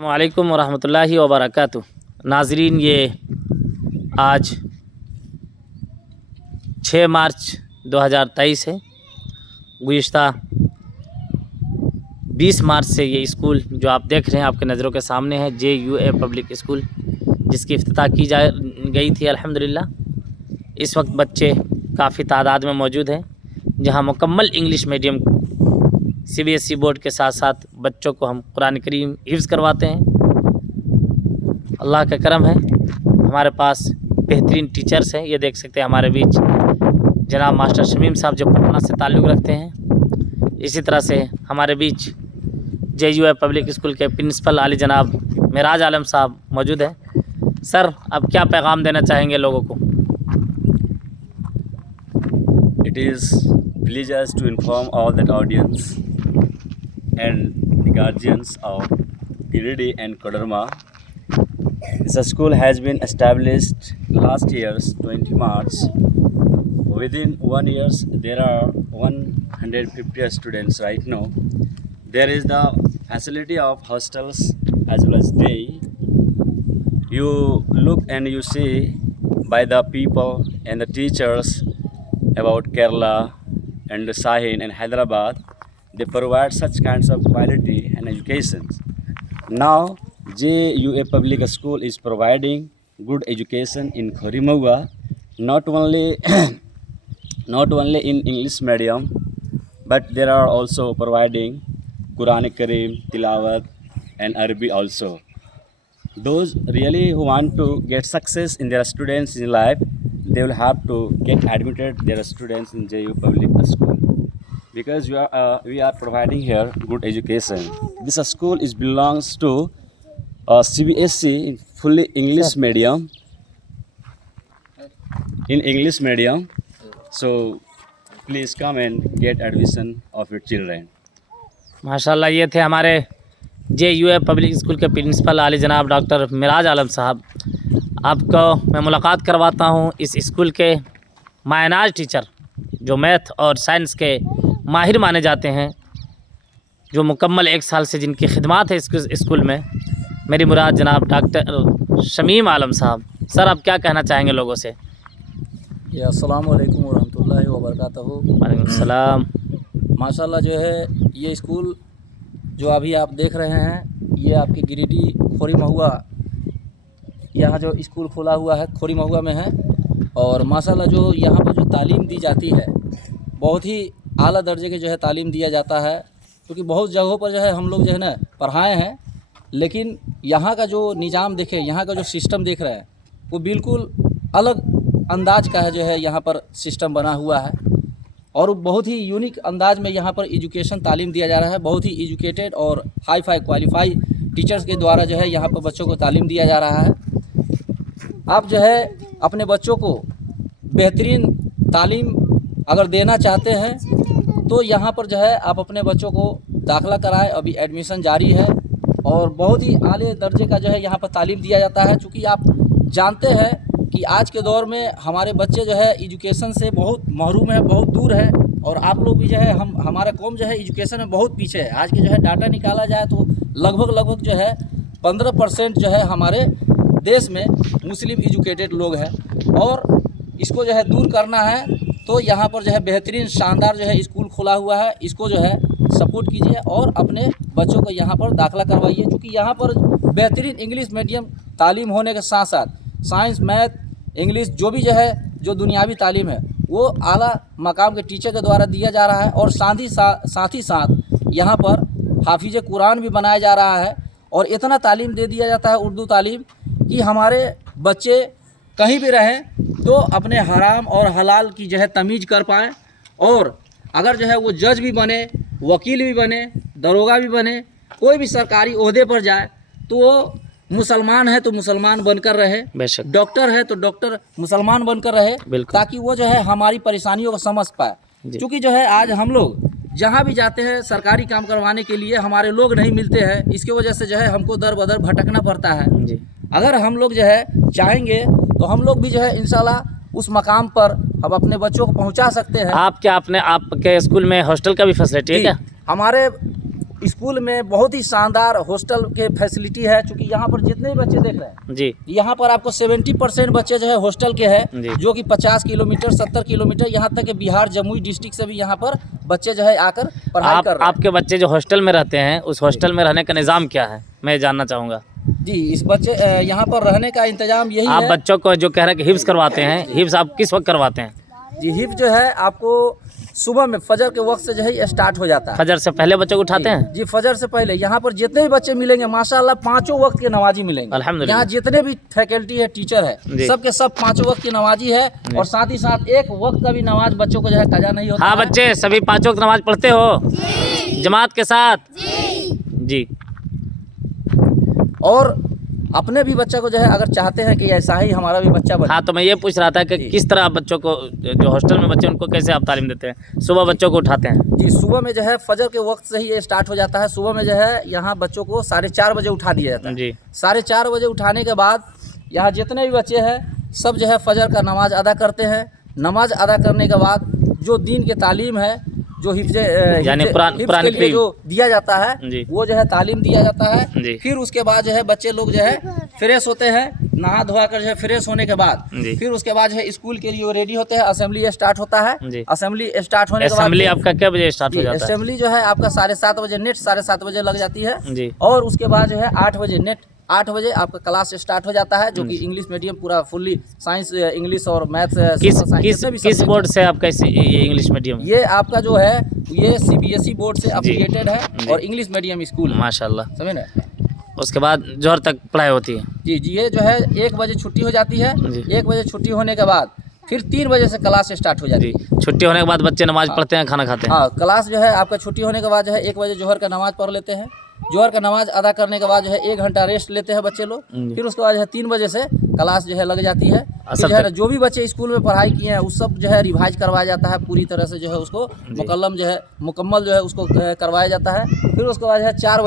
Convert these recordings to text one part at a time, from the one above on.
वालेकुम वरहमतुल्लाहि वबरकातुह। नाजरीन, ये आज 6 मार्च 2023 है। गुज़िश्ता 20 मार्च से ये स्कूल जो आप देख रहे हैं आपके नज़रों के सामने है, JUA पब्लिक स्कूल, जिसकी इफ्तिताह की गई थी अल्हम्दुलिल्लाह। इस वक्त बच्चे काफ़ी तादाद में मौजूद हैं, जहां मुकम्मल इंग्लिश मीडियम CBSE बोर्ड के साथ साथ बच्चों को हम कुरान करीम हिफ्ज़ करवाते हैं। अल्लाह का करम है, हमारे पास बेहतरीन टीचर्स हैं। ये देख सकते हैं हमारे बीच जनाब मास्टर शमीम साहब जो पटना से ताल्लुक़ रखते हैं। इसी तरह से हमारे बीच JUA पब्लिक स्कूल के प्रिंसिपल आली जनाब मेराज आलम साहब मौजूद हैं। सर, अब क्या पैगाम देना चाहेंगे लोगों को? It is pleasure to inform all that audience and the guardians of Giridi and Kodarma. This school has been established last year's 20 March. Within 1 year, there are 150 students right now. There is the facility of hostels as well as day. You look and you see by the people and the teachers about Kerala and Sahin and Hyderabad, they provide such kinds of quality and education. Now, JUA Public School is providing good education in Khorimaua, not only in English medium, but there are also providing Quran Kareem, Tilawat, and Arabic also. Those really who want to get success in their students in life, they will have to get admitted their students in JU Public School, because we are providing here good education. This school belongs to CBSE in fully English medium. In English medium, so please come and get admission of your children. माशाल्लाह, ये थे हमारे JUA public school के principal आली जनाब doctor Meraj आलम साहब। आपको मैं मुलाकात करवाता हूँ इस स्कूल के मायनाज टीचर जो मैथ और साइंस के माहिर माने जाते हैं, जो मुकम्मल 1 साल से जिनकी खिदमत है इस स्कूल में। मेरी मुराद जनाब डॉक्टर शमीम आलम साहब। सर, आप क्या कहना चाहेंगे लोगों से? अस्सलाम वालेकुम वरहमतुल्लाहि वबरकातुहू। वालेकुम सलाम। माशाल्लाह, जो है ये स्कूल जो अभी आप देख रहे हैं, ये आपके गिरिडीह खोरी महुआ, यहाँ जो स्कूल खुला हुआ है खोरी महुआ में है। और माशाल्लाह जो यहाँ पर जो तालीम दी जाती है, बहुत ही आला दर्जे के जो है तालीम दिया जाता है। क्योंकि बहुत जगहों पर जो है हम लोग जो है ना पढ़ाए हैं, लेकिन यहाँ का जो निज़ाम देखें, यहाँ का जो सिस्टम देख रहे हैं, वो बिल्कुल अलग अंदाज का है। जो है यहाँ पर सिस्टम बना हुआ है और बहुत ही यूनिक अंदाज में यहाँ पर एजुकेशन तालीम दिया जा रहा है। बहुत ही एजुकेटेड और हाई फाई क्वालिफाई टीचर्स के द्वारा जो है यहाँ पर बच्चों को तालीम दिया जा रहा है। आप जो है अपने बच्चों को बेहतरीन तालीम अगर देना चाहते हैं तो यहाँ पर जो है आप अपने बच्चों को दाखिला कराएं। अभी एडमिशन जारी है और बहुत ही आले दर्जे का जो है यहाँ पर तालीम दिया जाता है। चूँकि आप जानते हैं कि आज के दौर में हमारे बच्चे जो है एजुकेशन से बहुत महरूम है, बहुत दूर है। और आप लोग भी जो है हमारा कौम जो है एजुकेशन में बहुत पीछे है। आज के जो है डाटा निकाला जाए तो लगभग जो है 15% जो है हमारे देश में मुस्लिम एजुकेटेड लोग हैं। और इसको जो है दूर करना है तो यहाँ पर जो है बेहतरीन शानदार जो है स्कूल खुला हुआ है, इसको जो है सपोर्ट कीजिए और अपने बच्चों को यहाँ पर दाखिला करवाइए। क्योंकि यहाँ पर बेहतरीन इंग्लिश मीडियम तालीम होने के साथ साथ साइंस, मैथ, इंग्लिश जो भी जो है जो दुनियावी तालीम है वो आला मकाम के टीचर के द्वारा दिया जा रहा है। और साथ ही साथ यहाँ पर हाफिज़ कुरान भी बनाया जा रहा है। और इतना तालीम दे दिया जाता है, उर्दू तालीम, कि हमारे बच्चे कहीं भी रहें तो अपने हराम और हलाल की जो है तमीज़ कर पाएँ। और अगर जो है वो जज भी बने, वकील भी बने, दरोगा भी बने, कोई भी सरकारी ओहदे पर जाए तो वो मुसलमान है तो मुसलमान बनकर रहे, बेशक। डॉक्टर है तो डॉक्टर मुसलमान बनकर रहे, ताकि वो जो है हमारी परेशानियों को समझ पाए। क्योंकि जो है आज हम लोग जहाँ भी जाते हैं सरकारी काम करवाने के लिए हमारे लोग नहीं मिलते हैं। इसके वजह से जो है हमको दर बदर भटकना पड़ता है। अगर हम लोग जो है चाहेंगे तो हम लोग भी जो है इंशाल्लाह उस मकाम पर हम अपने बच्चों को पहुँचा सकते हैं। आपके स्कूल में हॉस्टल का भी फैसिलिटी है क्या? हमारे स्कूल में बहुत ही शानदार हॉस्टल के फैसिलिटी है, क्योंकि यहाँ पर जितने भी बच्चे देख रहे हैं जी यहाँ पर आपको 70% बच्चे जो है हॉस्टल के जी। हैं, जो कि 50 किलोमीटर 70 किलोमीटर यहाँ तक कि बिहार जमुई डिस्ट्रिक्ट से भी यहाँ पर बच्चे जो है आकर पढ़ाई कर रहे हैं। आपके बच्चे जो हॉस्टल में रहते हैं उस हॉस्टल में रहने का निज़ाम क्या है, मैं जानना चाहूँगा। जी, इस बच्चे यहाँ पर रहने का इंतजाम यही आप है। बच्चों को जो कह रहे हैं कि हिफ्स करवाते हैं, हिफ्स आप किस वक्त करवाते हैं? जी, हिफ्ज जो है आपको सुबह में फजर के वक्त से जो है स्टार्ट हो जाता है। फजर से पहले बच्चों को उठाते हैं? जी, फजर से पहले यहाँ पर जितने भी बच्चे मिलेंगे माशाल्लाह पांचों वक्त के नमाजी मिलेंगे। अल्हम्दुलिल्लाह। यहाँ जितने भी फैकल्टी है, टीचर है, जी। सब के सब पांचों वक्त की नमाजी है, और साथ ही साथ एक वक्त का भी नमाज बच्चों को जो है कजा नहीं होता। हाँ है। बच्चे सभी 5 वक्त नमाज पढ़ते हो जमात के साथ? जी। और अपने भी बच्चा को जो है अगर चाहते हैं कि ऐसा ही हमारा भी बच्चा बने। हाँ तो मैं ये पूछ रहा था कि किस तरह आप बच्चों को, जो हॉस्टल में बच्चे उनको कैसे आप तालीम देते हैं? सुबह बच्चों को उठाते हैं? जी, सुबह में जो है फजर के वक्त से ही ये स्टार्ट हो जाता है। सुबह में जो है यहाँ बच्चों को 4:30 बजे उठा दिया जाता है। जी 4:30 बजे उठाने के बाद यहाँ जितने भी बच्चे हैं सब जो है फजर का नमाज अदा करते हैं। नमाज अदा करने के बाद जो दीन की तालीम है, जो यानी कुरान के लिए करीम जो दिया जाता है, जी। वो जो है तालीम दिया जाता है। जी। फिर उसके बाद जो है बच्चे लोग जो है फ्रेश होते हैं, नहा धोआ कर जो है फ्रेश होने के बाद जी। फिर उसके बाद जो है स्कूल के लिए वो रेडी होते हैं। असेंबली स्टार्ट होता है। जी। असेंबली स्टार्ट होने के बाद असेंबली आपका क्या बजे स्टार्ट हो जी, जाता है? असेंबली जो है आपका 7:30 बजे नेट 7:30 बजे लग जाती है। जी। और उसके बाद जो है 8 बजे नेट 8 बजे आपका क्लास स्टार्ट हो जाता है, जो कि इंग्लिश मीडियम पूरा फुल्ली साइंस, इंग्लिश और मैथ्स, किस बोर्ड से आपका ये इंग्लिश मीडियम? ये आपका जो है ये CBSE बोर्ड से एफिलिएटेड है जी। और इंग्लिश मीडियम स्कूल है। माशाल्लाह। समझे ना? उसके बाद जोहर तक पढ़ाई होती है? जी जी, ये जो है 1 बजे छुट्टी हो जाती है। जी। 1 बजे छुट्टी होने के बाद फिर 3 बजे से क्लास स्टार्ट हो जाती जी। है। छुट्टी होने के बाद बच्चे नमाज पढ़ते हैं, खाना खाते हैं? हाँ, क्लास जो है आपका छुट्टी होने के बाद जो है 1 बजे जोहर का नमाज पढ़ लेते हैं। जोहर का नमाज अदा करने के बाद जो है 1 घंटा रेस्ट लेते हैं बच्चे लोग। फिर उसके बाद जो है 3 बजे से क्लास जो है लग जाती है। फिर जो है ना, जो भी बच्चे स्कूल में पढ़ाई किए हैं उस सब जो है रिवाइज करवाया जाता है पूरी तरह से, जो है उसको मुकम्मल जो है उसको करवाया जाता है। फिर उसके बाद जो है 4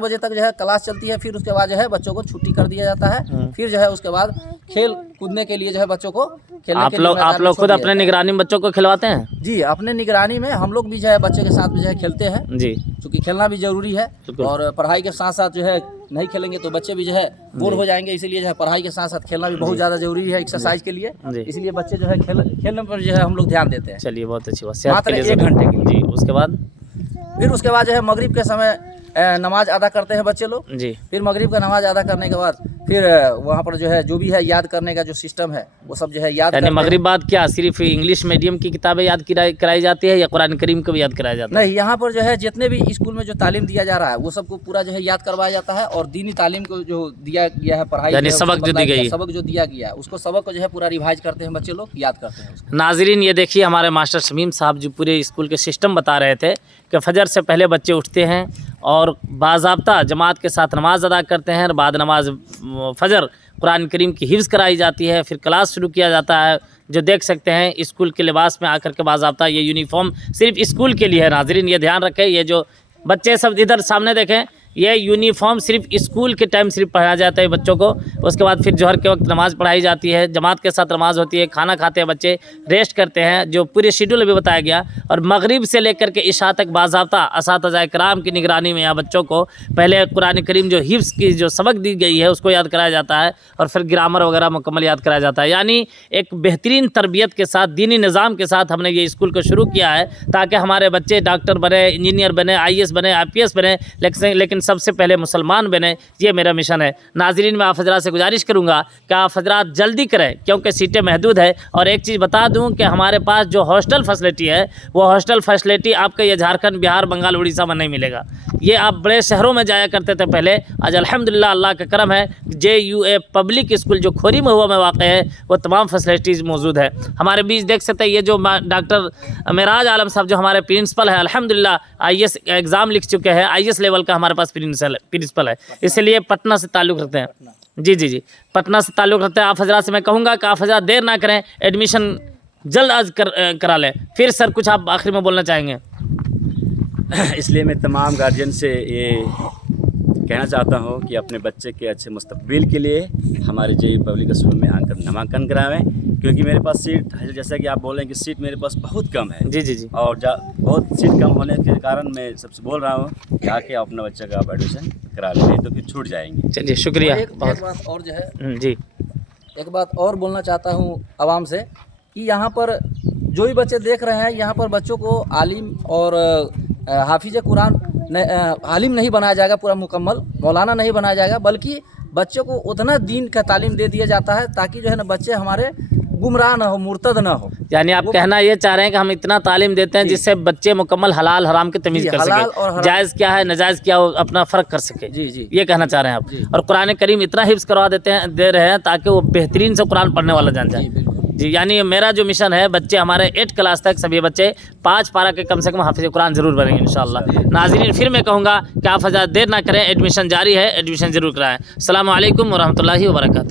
बजे तक जो है क्लास चलती है। फिर उसके बाद जो है बच्चों को छुट्टी कर दिया जाता है। फिर जो है उसके बाद खेल कूदने के लिए जो है बच्चों को खेलने के लिए मैदान आप में लोग छोड़ खुद दिया अपने जाता है। निगरानी में बच्चों को खिलवाते हैं? जी, अपने निगरानी में हम लोग भी जो है बच्चे के साथ में जो है खेलते हैं, जी क्योंकि खेलना भी जरूरी है। बिल्कुल। और पढ़ाई के साथ साथ जो है नहीं खेलेंगे तो बच्चे भी जो है बोर हो जाएंगे, इसीलिए जो है पढ़ाई के साथ साथ खेलना भी बहुत ज़्यादा जरूरी है एक्सरसाइज के लिए। जी। इसलिए बच्चे जो है खेलने पर जो है हम लोग ध्यान देते हैं। चलिए बहुत अच्छी बात। सेहत मात्र के लिए 1 घंटे के लिए। जी। उसके बाद फिर उसके बाद जो है मगरिब के समय नमाज अदा करते हैं बच्चे लोग। जी फिर मगरिब का नमाज अदा करने के बाद फिर वहाँ पर जो है जो भी है याद करने का जो सिस्टम है वो सब जो है याद यानी करते हैं। मगरिब बाद क्या सिर्फ इंग्लिश मीडियम की किताबें याद कराई जाती है या कुरान करीम को भी याद कराया जाता है? नहीं, यहाँ पर जो है जितने भी स्कूल में जो तालीम दिया जा रहा है वो सबको पूरा जो है याद करवाया जाता है। और दीनी तालीम को जो दिया गया है, पढ़ाई यानी जो है, सबक उसको जो दी बताया गई गया, है। सबक जो दिया गया है उसको सबक को जो है पूरा रिवाइज करते हैं बच्चे लोग, याद करते हैं उसको। नाजरीन ये देखिए हमारे मास्टर शमीम साहब जो पूरे स्कूल के सिस्टम बता रहे थे कि फजर से पहले बच्चे उठते हैं और बाज़ाब्ता जमात के साथ नमाज अदा करते हैं। और बाद नमाज फजर कुरान करीम की हिफ्ज़ कराई जाती है, फिर क्लास शुरू किया जाता है। जो देख सकते हैं स्कूल के लिबास में आकर के बाज़ाब्ता ये यूनिफॉर्म सिर्फ स्कूल के लिए है। नाजरीन ये ध्यान रखें, ये जो बच्चे सब इधर सामने देखें, ये यूनिफॉर्म सिर्फ स्कूल के टाइम सिर्फ पढ़ाया जाता है बच्चों को। उसके बाद फिर जोहर के वक्त नमाज़ पढ़ाई जाती है, जमात के साथ नमाज़ होती है, खाना खाते हैं बच्चे, रेस्ट करते हैं, जो पूरे शेड्यूल भी बताया गया। और मगरिब से लेकर के इशा तक बाज़ाब्ता असातिज़ा इकराम की निगरानी में यहाँ बच्चों को पहले कुरान करीम जो हिफ्ज़ की जो सबक दी गई है उसको याद कराया जाता है और फिर ग्रामर वगैरह मुकम्मल याद कराया जाता है। यानी एक बेहतरीन तरबियत के साथ, दीनी निज़ाम के साथ हमने ये स्कूल को शुरू किया है ताकि हमारे बच्चे डॉक्टर बने, इंजीनियर बने, IAS बने, IPS बने, लेकिन सबसे पहले मुसलमान बने। ये मेरा मिशन है। नाजरीन मैं आप हजरात से गुजारिश करूँगा कि आप हजरात जल्दी करें क्योंकि सीटें महदूद है। और एक चीज़ बता दूं कि हमारे पास जो हॉस्टल फैसिलिटी है वो हॉस्टल फैसिलिटी आपको ये झारखंड, बिहार, बंगाल, उड़ीसा में नहीं मिलेगा। ये आप बड़े शहरों में जाया करते थे पहले, आज अल्हम्दुलिल्लाह अल्लाह का करम है JUA पब्लिक स्कूल जो खोरी महुआ में वाक़ है वो तमाम फैसिलिटीज़ मौजूद है। हमारे बीच देख सकते हैं ये जो डॉक्टर मेराज आलम साहब जो हमारे प्रिंसिपल है, अल्हम्दुलिल्लाह IAS एग्ज़ाम लिख चुके हैं, IAS लेवल का हमारे पास प्रिंसिपल है, इसलिए पटना से ताल्लुक़ रखते हैं। जी पटना से ताल्लुक़ रखते हैं। आप हजरात से मैं कहूँगा कि आप हजरात देर ना करें, एडमिशन जल्द आज करा लें। फिर सर कुछ आप आखिर में बोलना चाहेंगे? इसलिए मैं तमाम गार्जियन से ये कहना चाहता हूँ कि अपने बच्चे के अच्छे मुस्तकबिल के लिए हमारे JU पब्लिक स्कूल में आकर नामांकन करावें, क्योंकि मेरे पास सीट, जैसा कि आप बोल रहे हैं कि सीट मेरे पास बहुत कम है। जी जी जी। और बहुत सीट कम होने के कारण मैं सबसे बोल रहा हूँ कि आके अपने बच्चे का आप एडमिशन करा लें, नहीं तो फिर छूट जाएंगे। चलिए शुक्रिया एक बहुत। बात और जो है, जी एक बात और बोलना चाहता हूँ आवाम से कि यहाँ पर जो भी बच्चे देख रहे हैं, यहाँ पर बच्चों को आलिम और हाफिज कुरान आलिम नहीं बनाया जाएगा पूरा मुकम्मल, मौलाना नहीं बनाया जाएगा, बल्कि बच्चों को उतना दीन का तालीम दे दिया जाता है ताकि जो है ना बच्चे हमारे गुमराह ना हो, मुर्तद ना हो। यानी आप कहना ये चाह रहे हैं कि हम इतना तालीम देते हैं जिससे बच्चे मुकम्मल हलाल हराम की तमीज़ जी, कर हलाल और सके, हराम। जायज़ क्या है नाजायज़ क्या हो अपना फ़र्क कर सके। जी जी ये कहना चाह रहे हैं जी। आप। और कुरान करीम इतना हिफ्ज़ करवा दे रहे हैं ताकि वो बेहतरीन से कुरान पढ़ने वाला जान जी जाए। बिल्कुल। जी, यानी मेरा जो मिशन है, बच्चे हमारे 8 क्लास तक सभी बच्चे 5 पारा के कम से कम हाफिज़ कुरान ज़रूर बनेंगे इंशाअल्लाह। नाज़रीन फिर मैं कहूँगा कि आप हज़ार देर ना करें, एडमिशन जारी है, एडमिशन ज़रूर कराएँ। अस्सलामु अलैकुम व रहमतुल्लाहि व बरकातहू।